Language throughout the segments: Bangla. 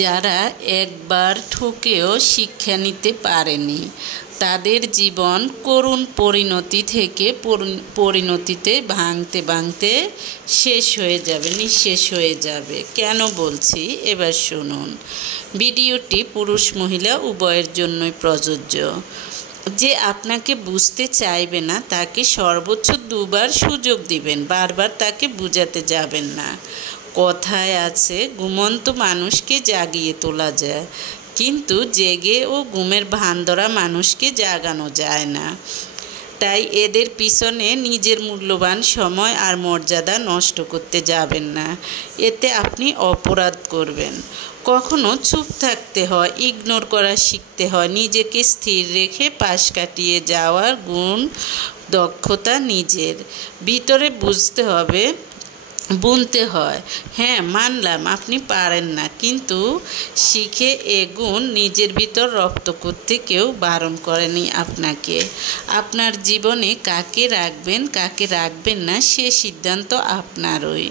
যারা একবার ঠকেও শিক্ষা নিতে পারেনি তাদের জীবন করুণ পরিণতি থেকে পরিণতিতে ভাঙতে ভাঙতে শেষ হয়ে যাবে, নিঃশেষ হয়ে যাবে। কেন বলছি এবার শুনুন। ভিডিওটি পুরুষ মহিলা উভয়ের জন্যই প্রযোজ্য। যে আপনাকে বুঝতে চাইবে না তাকে সর্বোচ্চ 2 বার সুযোগ দিবেন, বারবার তাকে বুঝাতে যাবেন না। কথায় আছে, ঘুমন্ত মানুষকে জাগিয়ে তোলা যায়, কিন্তু জেগে ও ঘুমের ভান ধরা মানুষকে জাগানো যায় না। তাই এদের পিছনে নিজের মূল্যবান সময় আর মর্যাদা নষ্ট করতে যাবেন না, এতে আপনি অপরাধ করবেন। কখনো চুপ থাকতে হয়, ইগনোর করা শিখতে হয়। নিজেকে স্থির রেখে পাশ কাটিয়ে যাওয়ার গুণ, দক্ষতা নিজের ভিতরে বুনতে হয়। হ্যাঁ, মানলাম আপনি পারেন না, কিন্তু শিখে এ গুণ নিজের ভিতর রপ্ত করতে কেউ বারণ করেনি আপনাকে। আপনার জীবনে কাকে রাখবেন কাকে রাখবেন না সে সিদ্ধান্ত আপনারই।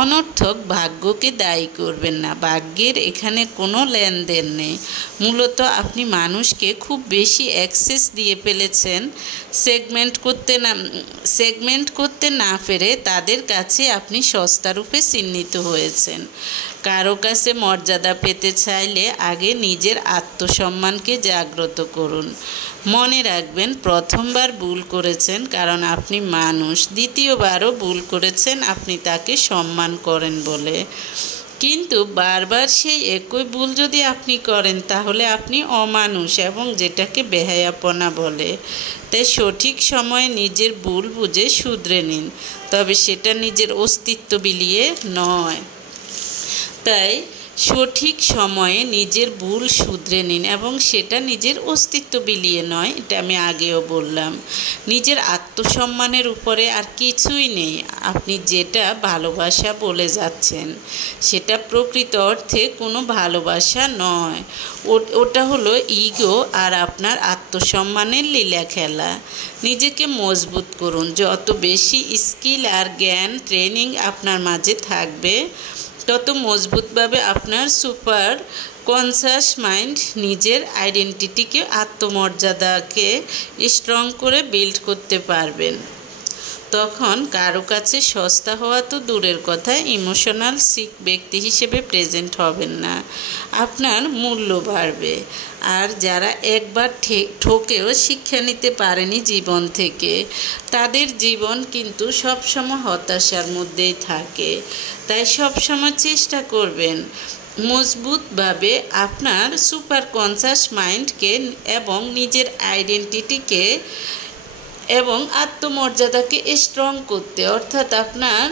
অনর্থক ভাগ্যকে দায়ী করবেন না, ভাগ্যের এখানে কোনো লেনদেন নেই। মূলত আপনি মানুষকে খুব বেশি অ্যাক্সেস দিয়ে ফেলেছেন। সেগমেন্ট করতে না পেরে তাদের কাছে আপনি সস্তা রূপে চিহ্নিত হয়েছেন। কারো কাছে মর্যাদা পেতে চাইলে আগে নিজের আত্মসম্মানকে জাগ্রত করুন। মনে রাখবেন, প্রথমবার ভুল করেছেন কারণ আপনি মানুষ, দ্বিতীয়বারও ভুল করেছেন আপনি তাকে সম্মান করেন বলে। কিন্তু বারবার সেই একই ভুল যদি আপনি করেন তাহলে আপনি অমানুষ, এবং যেটাকে বেহায়াপনা বলে। তাই সঠিক সময়ে নিজের ভুল বুঝে শুধরে নিন, তবে সেটা নিজের অস্তিত্ব বিলিয়ে নয়। তাই সঠিক সময়ে নিজের ভুল শুধরে নিন, এবং সেটা নিজের অস্তিত্ব বিলিয়ে নয়। এটা আমি আগেও বললাম। নিজের আত্মসম্মানের উপরে আর কিছুই নেই। আপনি যেটা ভালোবাসা বলে যাচ্ছেন সেটা প্রকৃত অর্থে কোনো ভালোবাসা নয়। ওটা হলো ইগো আর আপনার আত্মসম্মানের লীলা খেলা। নিজেকে মজবুত করুন। যত বেশি স্কিল আর জ্ঞান ট্রেনিং আপনার মাঝে থাকবে, তত মজবুতভাবে আপনার সুপার কনসাস মাইন্ড নিজের আইডেন্টিটিকে, আত্মমর্যাদাকে স্ট্রং করে বিল্ড করতে পারবেন। তখন কারো কাছে সস্তা হওয়া তো দূরের কথা, ইমোশনাল সিক ব্যক্তি হিসেবে প্রেজেন্ট হবেন না। আপনার মূল্য বাড়বে। আর যারা একবার ঠকেও শিক্ষা নিতে পারেনি জীবন থেকে, তাদের জীবন কিন্তু সবসময় হতাশার মধ্যেই থাকে। তাই সবসময় চেষ্টা করবেন মজবুতভাবে আপনার সুপার কনসাস মাইন্ডকে এবং নিজের আইডেন্টিটিকে এবং আত্মমর্যাদাকে স্ট্রং করতে, অর্থাৎ আপনার